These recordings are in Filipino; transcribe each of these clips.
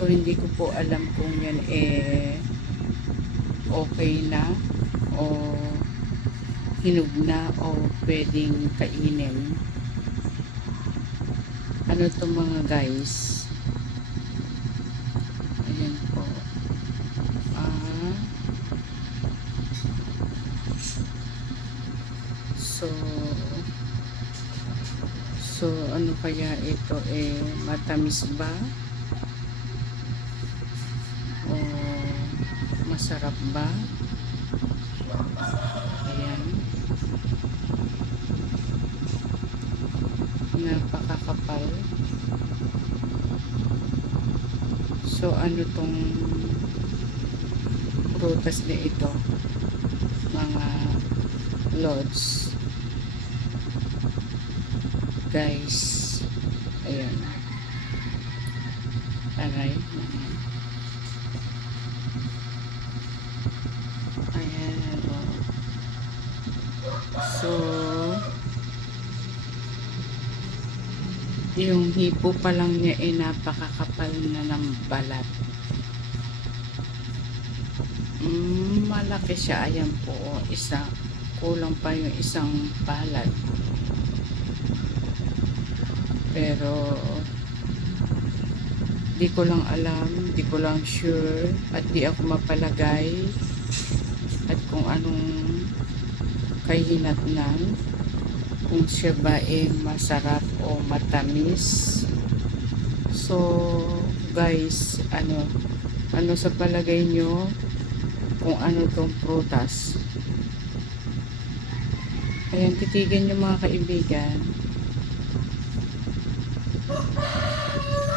So hindi ko po alam kung yan okay na o hinog na o pwedeng kainin. Ano to mga guys? Ayan po. So ano kaya ito, matamis ba o masarap ba? Ayan, napakakapal. So ano tong prutas na ito mga lods guys? Ayan, aray, ayan, oh. So yung hipo pa lang niya napakakapal na ng balat. Malaki siya. Ayan po, isa, kulang pa yung isang palad. Pero di ko lang alam, di ko lang sure, at di ako mapalagay at kung anong kahinatnan, kung siya ba masarap o matamis. So guys, ano sa palagay nyo kung ano tong prutas? Ayan, titigan nyo mga kaibigan,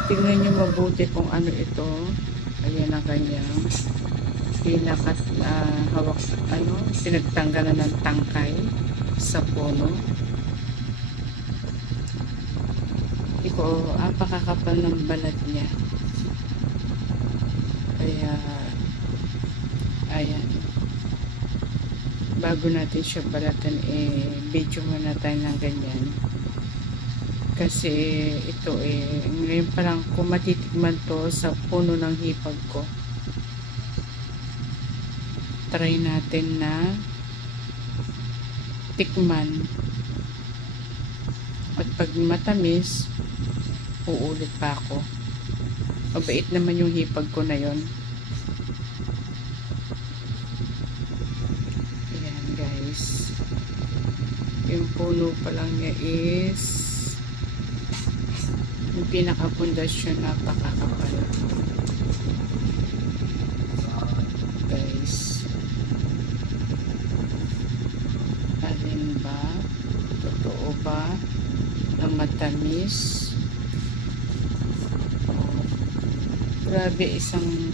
tingnan nyo mabuti kung ano ito. Ayan ang kanyang pinakat hawak, pinagtanggalan ng tangkay sa puno. Pakakapal ng balat niya. Kaya ayan, bago natin siya balatan, video muna tayo ng ganyan. Kasi ito ngayon parang kung matitikman to sa puno ng hipag ko, try natin na tikman, at pag matamis uulit pa ako. Mabait naman yung hipag ko na yon. Ayan guys, yung puno pa lang niya is yung pinakapundasyon, napakakapal guys. Alin ba? Totoo ba na matamis? Grabe, isang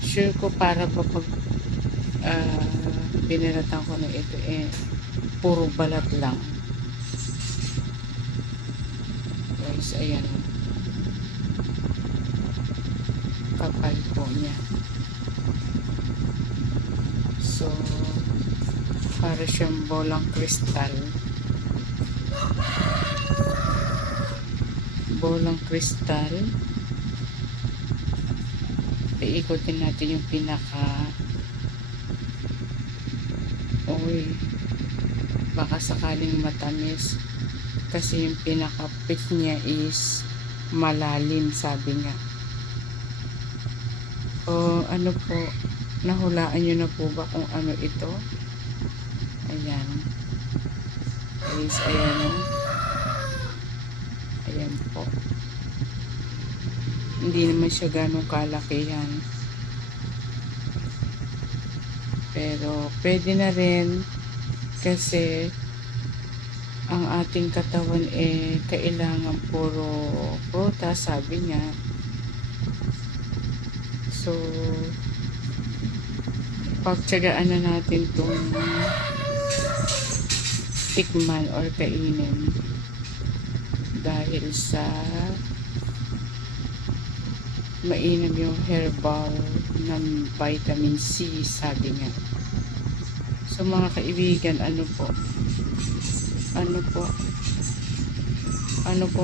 sure ko para pa pag biniratan ko na ito, puro balat lang guys. Ayan, kapal po niya. So para siyang bolang kristal, iikotin natin yung baka sakaling matamis, kasi yung pinaka-pit niya is malalim, sabi nga. O ano po, nahulaan nyo na po ba kung ano ito? Ayan guys, ayan po. Hindi naman siya ganong kalakihan, pero pwede na rin, kasi ang ating katawan kailangan puro prutas, sabi niya. So pagtsagaan na natin itong tikman or kainin, dahil sa mainam yung herbal ng vitamin C, sabi nga. So mga kaibigan, ano po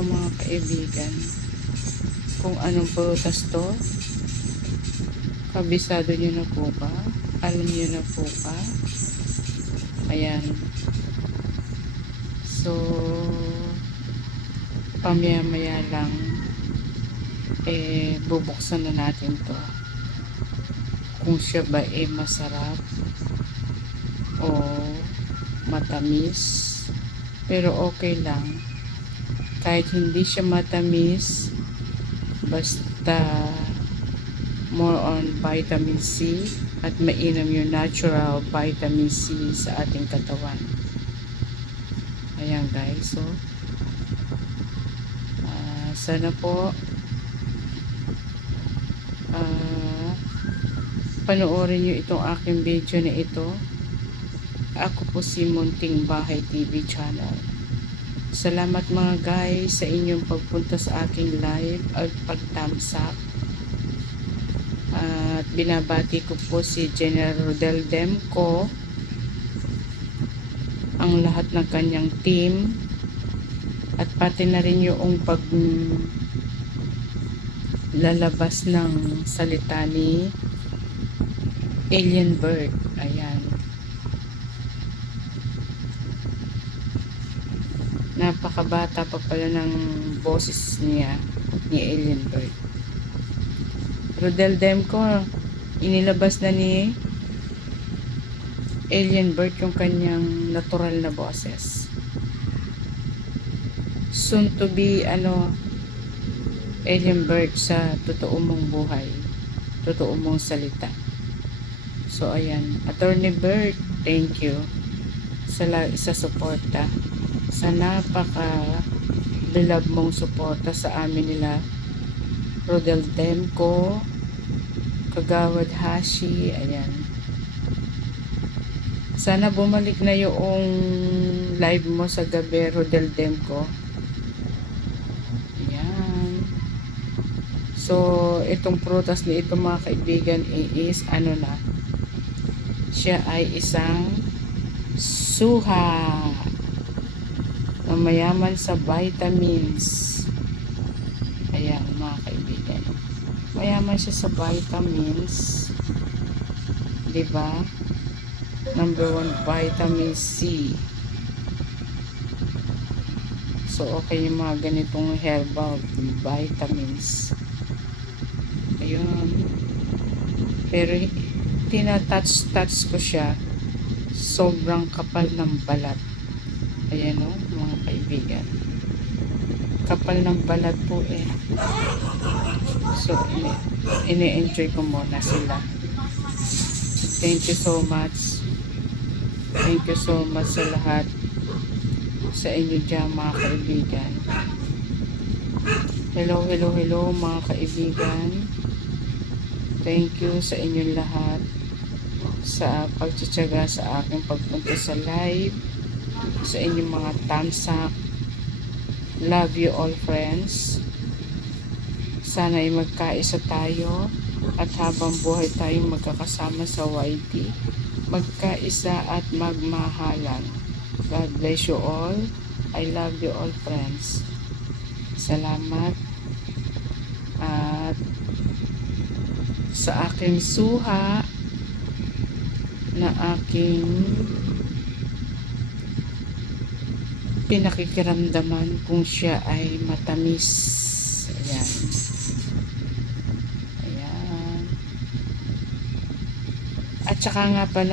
mga kaibigan, kung anong prutas to? Kabisado nyo na po ba? Alam nyo na po ba? Ayan. So, pamaya-maya lang, bubuksan na natin to. Kung siya ba masarap o matamis. Pero okay lang. Kahit hindi siya matamis, basta more on vitamin C at mainam yung natural vitamin C sa ating katawan. Ayan guys, so sana po panoorin nyo itong aking video na ito. Ako po si Munting Bahay TV channel. Salamat mga guys sa inyong pagpunta sa aking live at pagtamsak. At binabati ko po si General Rodel Demco, ang lahat ng kanyang team, at pati na rin yung lalabas ng salita ni Alien Bird. Ayan. Napakabata pa pala ng boses niya, ni Alien Bird. Rodel Demco, inilabas na ni Alien Bird yung kanyang natural na boses. Soon to be, Alien Bird sa totoo mong buhay, totoo mong salita. So, ayan. Attorney Bird, thank you sa suporta. Sa napaka-beloved mong suporta sa amin nila Rodel Demco, Kagawad Hashi, ayan. Sana bumalik na yung live mo sa gabi, Rodel Demco. Ayan. So, itong prutas na ito mga kaibigan is siya ay isang suha na mayaman sa vitamins. Ayan mga kaibigan, mayaman siya sa vitamins, diba? Number 1, vitamin C. So okay yung mga ganitong herbal vitamins. Ayun. Pero tinatouch ko siya, sobrang kapal ng balat. Ayan o mga kaibigan, kapal ng balat po So ini-enjoy ko muna sila. Thank you so much. Thank you so much sa lahat sa inyo dyan mga kaibigan. Hello mga kaibigan. Thank you sa inyong lahat sa pagtsatsaga sa aking pagpunta sa live, sa inyong mga thumbs up. Love you all friends. Sana ay magkaisa tayo at habang buhay tayong magkakasama sa YT, magkaisa at magmahalan. God bless you all. I love you all friends. Salamat. At sa aking suha na aking pinakikiramdaman kung siya ay matamis. Ayan. Ayan. At saka nga pala